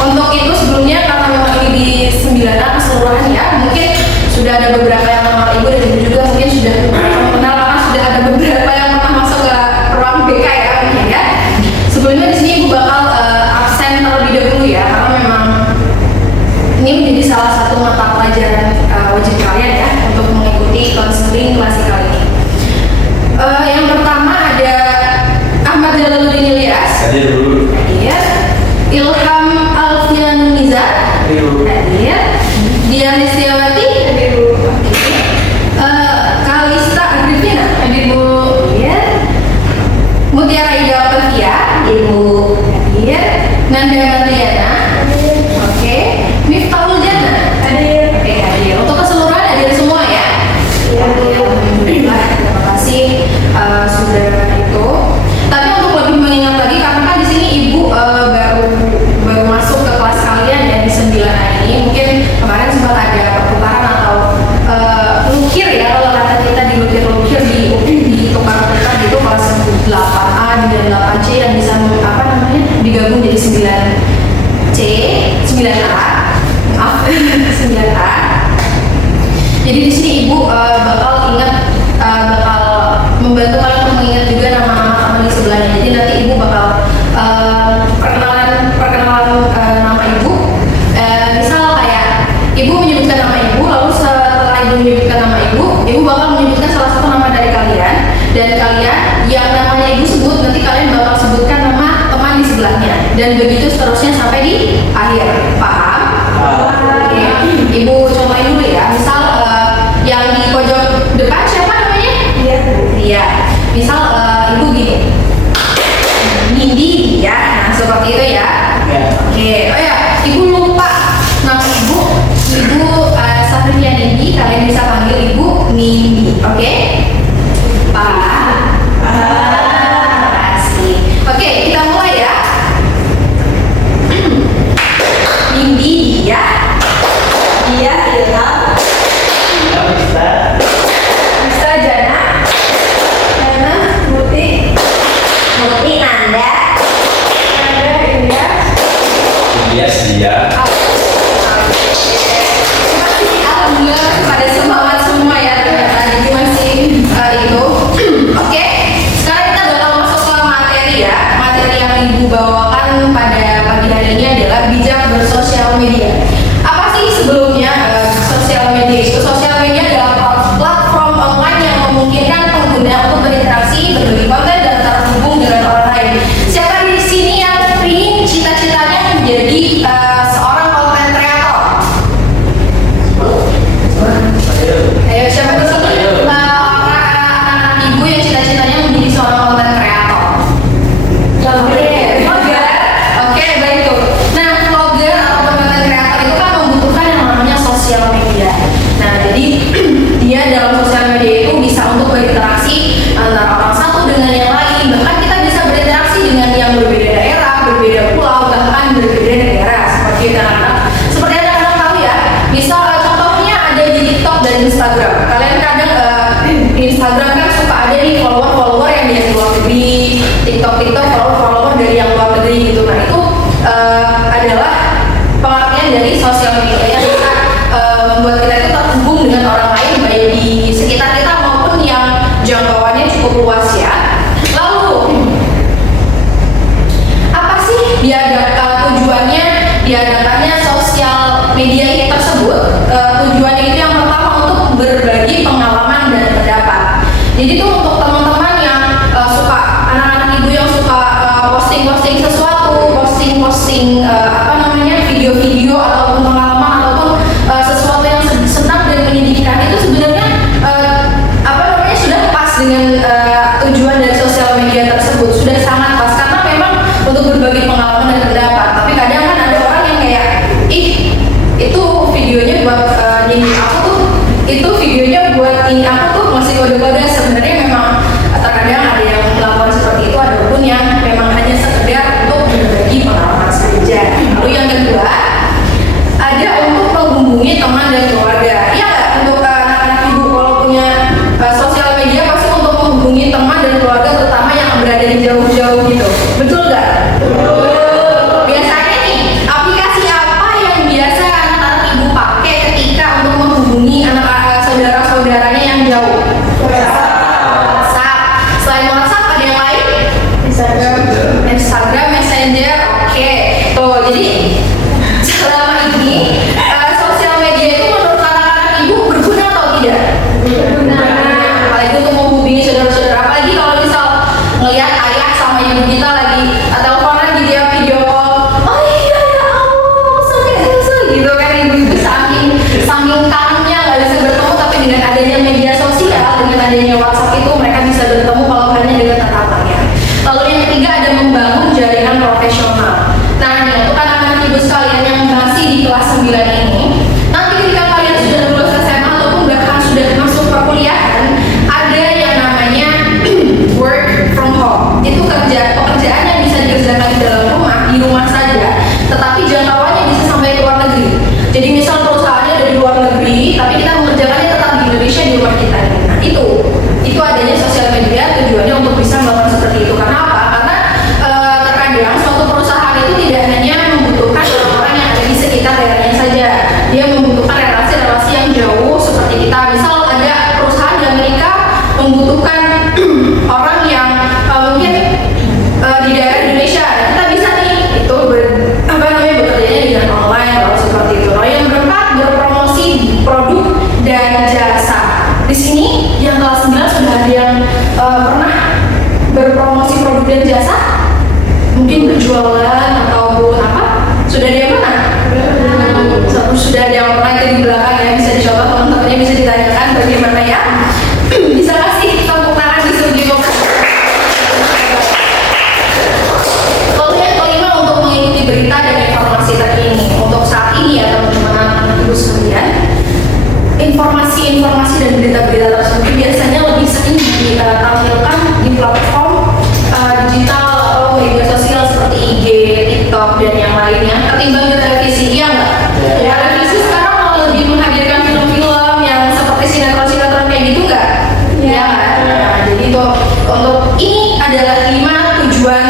Untuk itu Sebelumnya di sini Ibu bakal absen terlebih dahulu ya, karena memang ini menjadi salah satu mata pelajaran wajib kalian ya untuk mengikuti konseling klasik kali ini. Yang pertama ada Ahmad Jalaluddin Ilyas. Hadir dulu. Hadir. Ilham Alfian Nizar. Hadir. Dian Istiawati. Hadir Bu. Oke. Kalista Agripina. Hadir Bu. Hadir. Mutiara Ida Alfia. Ibu. Hadir. Nanda Marliana. Hadir. Oke. Miftahul Jannah. Hadir. Oke, hadir. Untuk keseluruhan hadir semua ya. Alhamdulillah. Terima kasih sudah itu. Tapi untuk lebih mengingat lagi, karena kan di sini Ibu baru masuk ke kelas kalian ya di 9A ini. Mungkin kemarin sempat ada pertukaran atau lukir ya, kalau kata kita di lukir ditukar-tukar gitu, kelas 8A dan 8C yang bisa digabung jadi 9C, 9A. Maaf, 9A. Jadi di sini Ibu bakal membantu kalian untuk mengingat juga nama-nama teman di sebelahnya. Jadi nanti Ibu bakal perkenalan nama Ibu. Misal kayak Ibu menyebutkan nama Ibu, lalu setelah Ibu menyebutkan nama Ibu bakal menyebutkan salah satu nama dari kalian, dan kalian yang namanya Ibu sebut nanti kalian bakal sebutkan nama teman di sebelahnya, dan begitu seterusnya sampai di akhir. Paham? Oke. Ibu contohin dulu ya. Misal yang di pojok depan siapa namanya? Dia. Misal Ibu gini, Nindi ya. Nah, seperti itu ya. Oke. Oh ya, Ibu lupa nama Ibu Safriya Nindi, kalian bisa panggil Ibu Nindi. Oke? Paham? Terima kasih. Oke, kita mulai ya. Nindi dia Ilham, Bisa Jana Muti Nanda Ilyas dia. Alhamdulillah pada semangat semua ya ternyata. Jadi masih itu. Oke, sekarang kita bakal masuk ke materi ya. Materi yang Ibu bawakan pada pagi hari ini adalah bijak bersosial media. Apa sih sebelumnya sosial media itu? Sosial media adalah platform online yang memungkinkan pengguna untuk berinteraksi, berbagi konten, dan terhubung dengan orang lain. Siapa di sini yang ingin cita-citanya menjadi seorang konten kreator? Ayo, siapa di sini? Anak-anak Ibu yang cita-citanya menjadi seorang konten kreator? Vlogger. Oke, baik tuh. Nah, vlogger atau konten kreator itu kan membutuhkan yang namanya sosial media. Nah, jadi dia dalam sosial media itu bisa untuk berinteraksi antara orang satu dengan yang lain. Bahkan kita bisa berinteraksi dengan yang berbeda daerah, berbeda pulau, bahkan berbeda negara. Seperti anak-anak tahu ya. Misal contohnya ada di TikTok dan Instagram. Kalian kadang di Instagram kan suka ada nih follower yang dari luar negeri, TikTok follower dari yang luar negeri gitu. Nah, itu adalah pengertian dari sosial media yang bisa membuat kita itu terhubung dengan orang lain, baik di sekitar kita maupun yang jangkauannya cukup luas ya. Lalu apa sih tujuannya diadakannya sosial media tersebut? Tujuannya itu yang pertama untuk berbagi pengalaman dan pendapat. Jadi itu untuk teman-teman yang suka, anak-anak Ibu yang suka posting sesuatu, posting video-video ataupun pengalaman ataupun sesuatu yang senang dan mendidikan, itu sebenarnya sudah pas dengan tujuan dari sosial media tersebut, sudah sangat pas karena memang untuk berbagi pengalaman dan pendapat. Tapi kadang kan ada orang yang kayak itu videonya buat masih kode-kode. Sebenarnya memang terkadang ada yang melakukan seperti itu, ada pun yang memang hanya sekedar untuk berbagi pengalaman saja. Lalu yang kedua ada untuk menghubungi teman dan keluarga. Iya nggak? Untuk anak-anak Ibu kalau punya sosial media pasti untuk menghubungi teman dan keluarga, terutama yang berada di jauh-jauh gitu. Betul nggak? Betul. TikTok dan yang lainnya ketimbang di televisi, iya nggak? Ya, televisi sekarang mau lebih menghadirkan film-film yang seperti sinetron-sinetron kayak gitu nggak? Iya kan? Nah, jadi itu untuk ini adalah 5 tujuan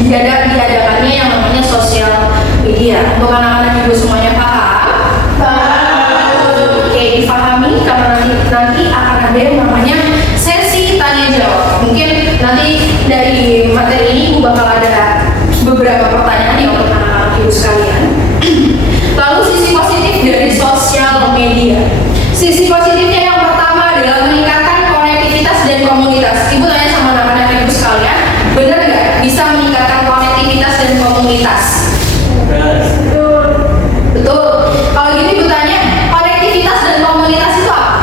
diadakannya yang namanya sosial media. Untuk anak-anak ibu semuanya paham? Oke, difahami karena nanti akan ada yang namanya sesi tanya jawab. Mungkin nanti dari materi ini ibu bakal ada beberapa pertanyaan ya untuk anak-anak ibu sekalian. Lalu sisi positif dari sosial media. Sisi positifnya yang pertama adalah meningkatkan konektivitas dan komunitas. Ibu tanya sama anak-anak ibu sekalian, benar nggak bisa meningkatkan konektivitas dan komunitas? Betul. Betul. Kalau gini ibu tanya, konektivitas dan komunitas itu apa?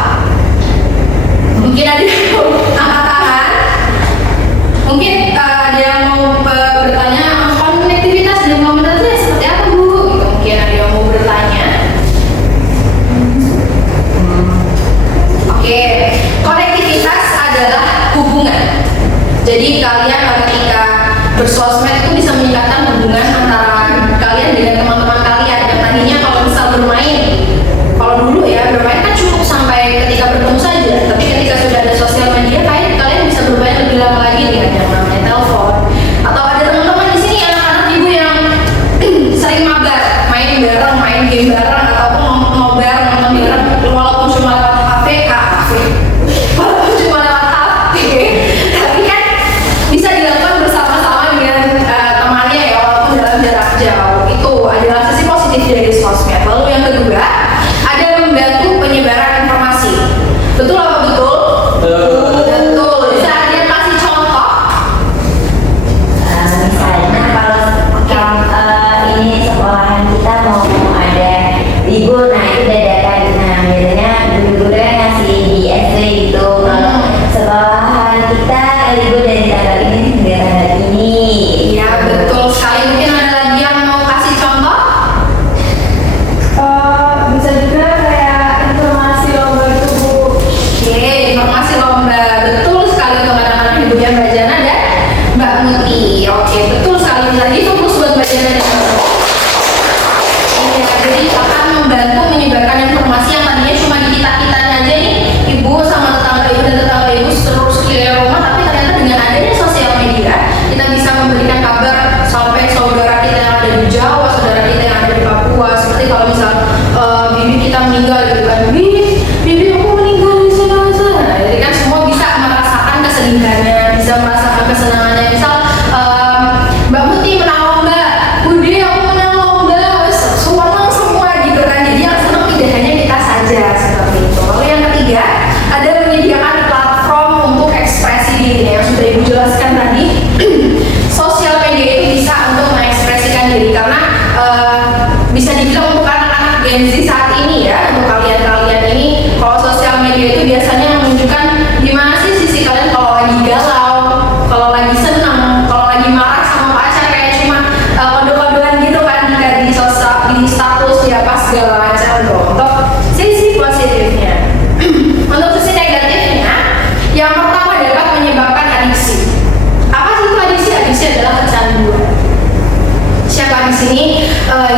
Mungkin ada yang mau angkat tangan. Mungkin ada yang mau bertanya, konektivitas dan komunitas itu seperti apa Bu? Gitu. Mungkin ada yang mau bertanya. Oke, konektivitas adalah hubungan. Jadi kalian ketika bersosmed itu bisa meningkatkan hubungan antara kalian dengan teman-teman kalian. Yang tadinya kalau misal bermain, kalau dulu ya bermain kan cukup sampai ketika bertemu saja. Tapi ketika sudah ada sosial media, kalian bisa bermain lebih lama lagi dengan yang namanya telepon. Atau ada teman-teman di sini anak-anak ibu yang sering mabar, main bareng, main game bareng, ataupun nobar, nonton bareng, walaupun cuma lewat walaupun cuma lewat HP, tapi kan bisa dilakukan bersama-sama dengan temannya ya, walaupun dalam jarak jauh. Itu adalah sisi positif dari sosmed. Lalu yang kedua, ada membantu penyebaran informasi. Betul apa betul? Betul. Bisa ada yang kasih contoh? Misalnya kalau ini sekolahan kita mau ada libur, nah itu dadakan. Nah biasanya guru-guru yang ngasih di SD gitu. Kalau sekolahan kita libur dari tanggal ini hingga tanggal ini. Iya betul sekali. Mungkin ada lagi yang mau kasih contoh? Bisa juga kayak informasi lomba itu Bu. Oke, informasi lomba. Betul sekali untuk anak-anak ibunya Mbak Jana dan Mbak Muti. Oke, betul sekali. Lagi fokus buat Mbak Jana dan Mbak Muti. Iya, jadi akan membantu menyebarkan informasi yang tadinya cuma di kita-kita aja nih, ibu sama tetangga ibu dan tetangga ibu terus keliling rumah, tapi ternyata dengan adanya sosial media, kita bisa memberikan kabar sampai saudara kita yang ada di Jawa, saudara kita yang ada di Papua. Seperti kalau misal bibi kita meninggal gitu kan, bibi aku meninggal di sana. Jadi kan semua bisa merasakan kesedihannya, bisa merasakan kesenangannya. Misal Mbak Muti menang lomba, Budi aku menang lomba, senang semua gitu kan. Jadi yang senang tidak hanya kita saja seperti itu. Lalu yang ketiga, ada menyediakan platform untuk ekspresi diri yang sudah ibu jelaskan tadi. Sosial media itu bisa untuk mengekspresikan diri karena bisa dibilang untuk anak-anak Gen Z saat ini ya, untuk kalian-kalian ini, kalau sosial media itu biasanya menunjukkan gimana sih sisi kalian kalau lagi galau, kalau lagi senang, kalau lagi marah sama pacar, kayak cuma kode-kodean gitu kan di sosial, di status ya pas segala macam dong. Untuk sisi positifnya. Untuk sisi negatifnya, yang pertama dapat menyebabkan adiksi. Apa sih itu adiksi? Adiksi adalah kecanduan. Siapa di sini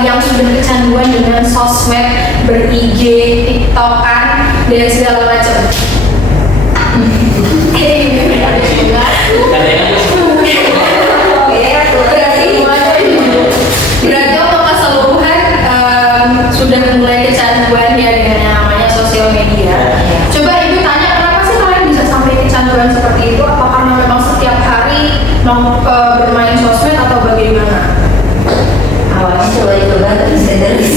yang sudah kecanduan dengan sosmed, ber-IG, TikTokan, dan segala macam? Berarti untuk keseluruhan sudah mulai kecanduan ya dengan yang namanya sosial media. Coba ibu tanya, kenapa sih kalian bisa sampai kecanduan seperti itu? Apa karena memang setiap hari mau bermain sosmed atau bagaimana? Awalnya coba-coba terus terus.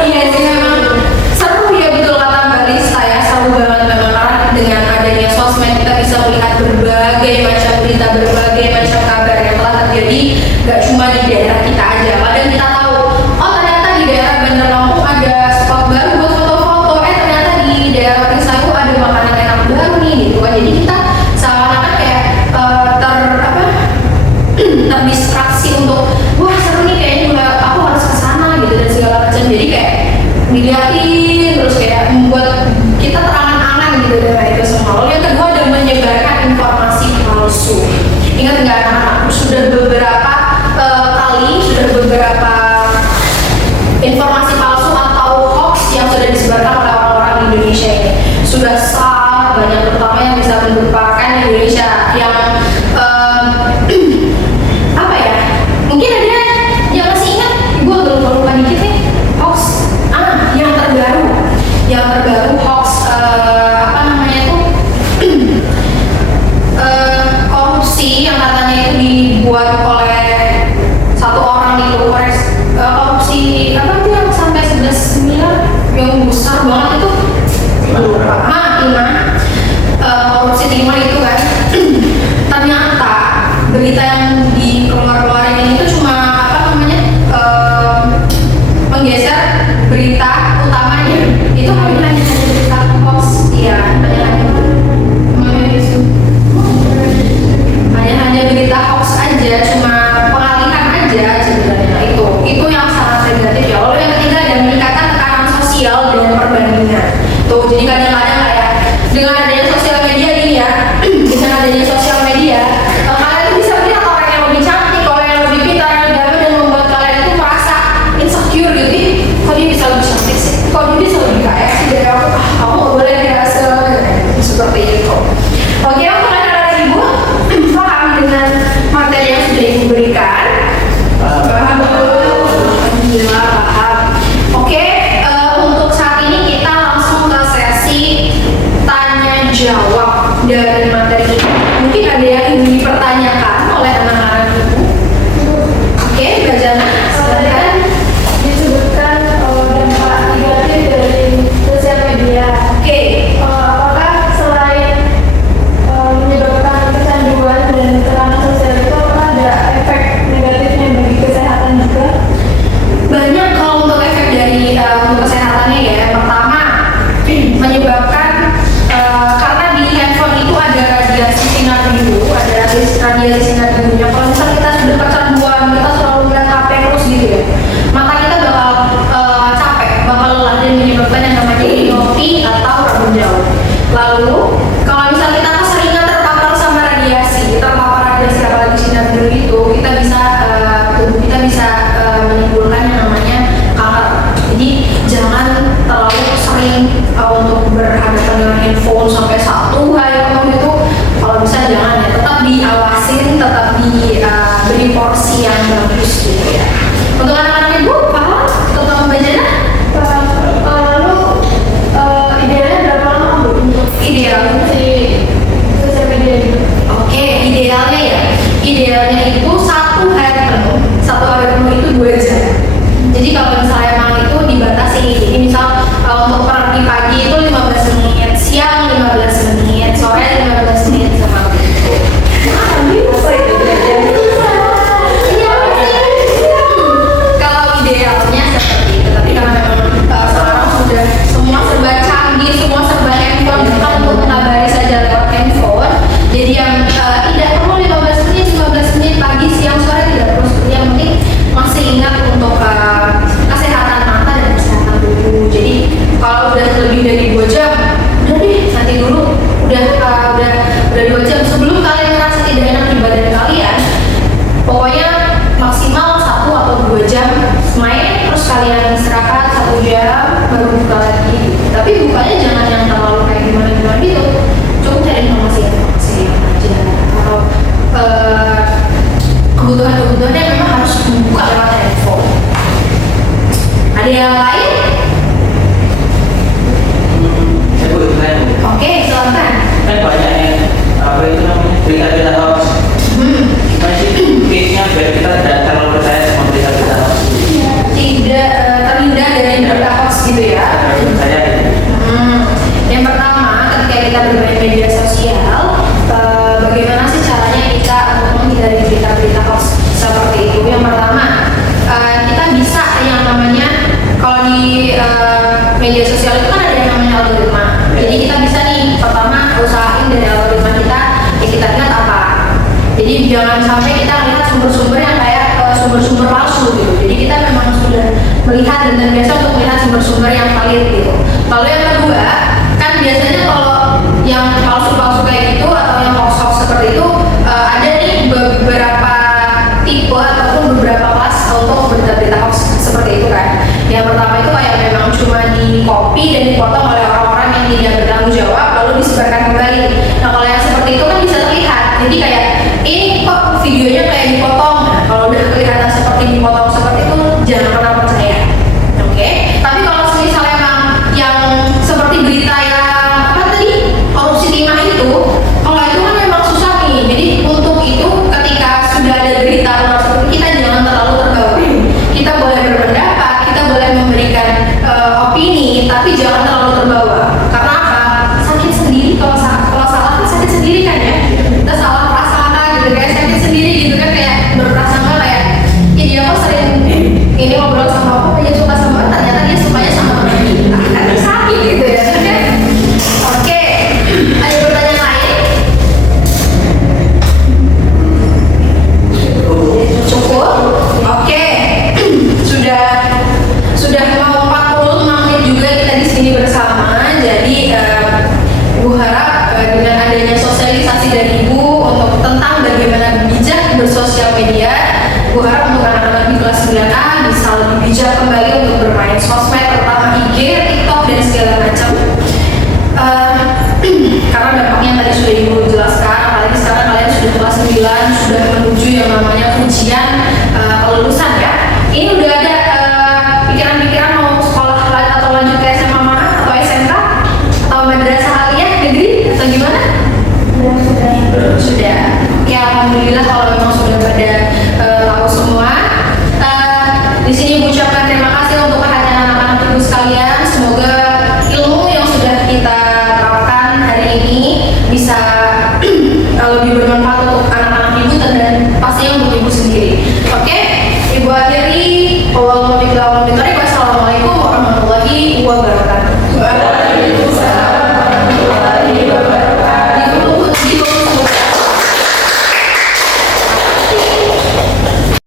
Iya sih, memang seru ya, betul kata Mbak Lista ya, seru banget memang karena dengan adanya sosmed kita bisa melihat berbagai macam berita, berbagai macam kabar yang telah terjadi gak cuma di daerah kita aja. Padahal kita tahu, oh ternyata di daerah Bandar Lampung ada spot baru buat foto-foto, ternyata di daerah Risayu ada makanan enak baru nih gitu kan. Jadi kita seakan-akan kayak terdistraksi untuk wah seru nih kayaknya juga aku harus kesana gitu dan segala macam. Jadi kayak dilihatin terus kayak membuat kita terangan-angan gitu dengan itu semua. Lalu yang kedua ada menyebarkan informasi palsu. Ingat nggak anak-anak, sudah beberapa maksimal 1 atau 2 jam main, terus kalian istirahat 1 jam baru buka lagi. Tapi bukanya jangan yang terlalu kayak gimana gitu, cukup cari informasi aja, atau kebutuhan-kebutuhannya memang harus dibuka lewat handphone. Ada yang lain? Saya boleh tanya. Oke, silakan. Kan banyak yang apa itu namanya berita-berita hoax. Gimana sih tipsnya biar kita tidak terlalu percaya sama berita-berita hoax? Tidak terhindar dari berita hoax gitu ya. Terlalu percaya gitu. Yang pertama, ketika kita bermain media sosial, bagaimana sih caranya kita untuk menghindari berita-berita hoax seperti itu? Yang pertama, kita bisa yang namanya, kalau di media sosial itu kan ada yang namanya algoritma. Jadi kita bisa nih, pertama usahain dari algoritma kita, ya kita lihat apa. Jadi jangan sampai kita lihat sumber-sumber yang kayak sumber-sumber palsu gitu. Jadi kita memang sudah melihat dan terbiasa untuk melihat sumber-sumber yang valid gitu. Lalu yang kedua, kan biasanya kalau yang palsu-palsu kayak gitu atau yang hoax-hoax seperti itu, ada nih beberapa tipe ataupun beberapa kelas untuk berita-berita hoax seperti itu kan. Yang pertama itu kayak memang cuma di copy dan dipotong oleh orang-orang yang tidak bertanggung jawab lalu disebarkan kembali. Nah kalau yang seperti itu kan bisa terlihat. Jadi kayak ini kok videonya kayak dipotong. Nah, kalau udah kelihatan seperti dipotong seperti itu, jangan pernah percaya. Oke? Tapi kalau misalnya memang yang seperti berita yang apa tadi, korupsi timah itu, kalau itu kan memang susah nih. Jadi untuk itu ketika sudah ada berita keluar seperti itu, kita jangan terlalu terbawa. Kita boleh berpendapat, kita boleh memberikan opini, tapi jangan terlalu terbawa. Karena apa? Sakit sendiri kalau salah kan sakit sendiri kan ya. Kita salah prasangka gitu kayak sakit sendiri gitu kan, kayak berprasangka kayak ya dia kok sering ini ngobrol sama aku, dia suka sama aku, ternyata dia sukanya sama orang kita. Kan sakit gitu ya kan ya. Oke, ada pertanyaan lain? Cukup? Oke. Sudah mau 45 menit juga kita di sini bersama. Jadi Ibu harap dengan adanya sosialisasi dari Ibu untuk tentang bagaimana bijak bersosial media, Ibu harap untuk anak-anak di kelas 9A bisa lebih bijak kembali untuk bermain sosmed, terutama IG, TikTok dan segala macam. Karena dampaknya tadi sudah Ibu jelaskan, apalagi sekarang kalian sudah kelas 9, sudah menuju yang namanya ujian kelulusan ya. Ini udah ada pikiran-pikiran mau sekolah lain atau lanjut ke SMA mana atau SMK atau madrasah aliyah negeri atau gimana? Sudah. Ya alhamdulillah kalau memang sudah pada tahu semua. Di sini Ibu ucapkan terima kasih untuk perhatian anak-anak Ibu sekalian. Semoga ilmu yang sudah kita terapkan hari ini bisa lebih bermanfaat untuk anak-anak Ibu dan pastinya untuk Ibu sendiri. Oke, Ibu akhiri. Wallahualam.